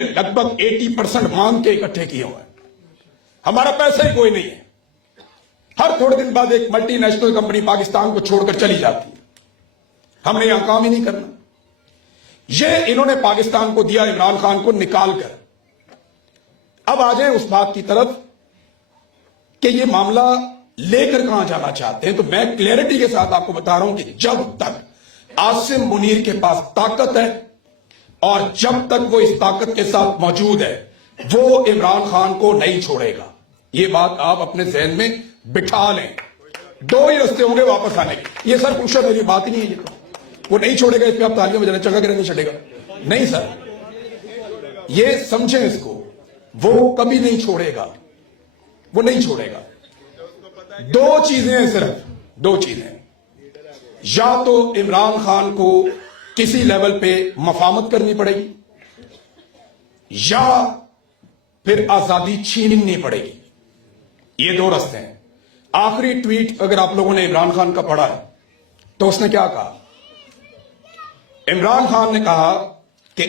लगभग 80% मांग के इकट्ठे किए हुए हैं। हमारा पैसा ही कोई नहीं है। हर थोड़े दिन बाद एक मल्टीनेशनल कंपनी पाकिस्तान को छोड़कर चली जाती है। हमने यहां काम ही नहीं करना। ये इन्होंने पाकिस्तान को दिया इमरान खान को निकाल कर। अब आ जाए उस बात की तरफ कि ये मामला लेकर कहां जाना चाहते हैं। तो मैं क्लैरिटी के साथ आपको बता रहा हूं कि जब तक आसिम मुनीर के पास ताकत है और जब तक वो इस ताकत के साथ मौजूद है, वो इमरान खान को नहीं छोड़ेगा। ये बात आप अपने जहन में बिठा लें। दो ही रास्ते होंगे वापस आने के। ये सर पूछो, मेरी बात ही नहीं है। ये वो नहीं छोड़ेगा, इस पे आप तालियां बजाना चंगा करें, नहीं छड़ेगा। नहीं सर, ये समझें इसको, वो कभी नहीं छोड़ेगा, वो नहीं छोड़ेगा। दो चीजें हैं, सिर्फ दो चीजें। या तो इमरान खान को किसी लेवल पे मफामत करनी पड़ेगी या फिर आजादी छीननी पड़ेगी। ये दो रास्ते हैं। आखिरी ट्वीट अगर आप लोगों ने इमरान खान का पढ़ा है तो उसने क्या कहा? इमरान खान ने कहा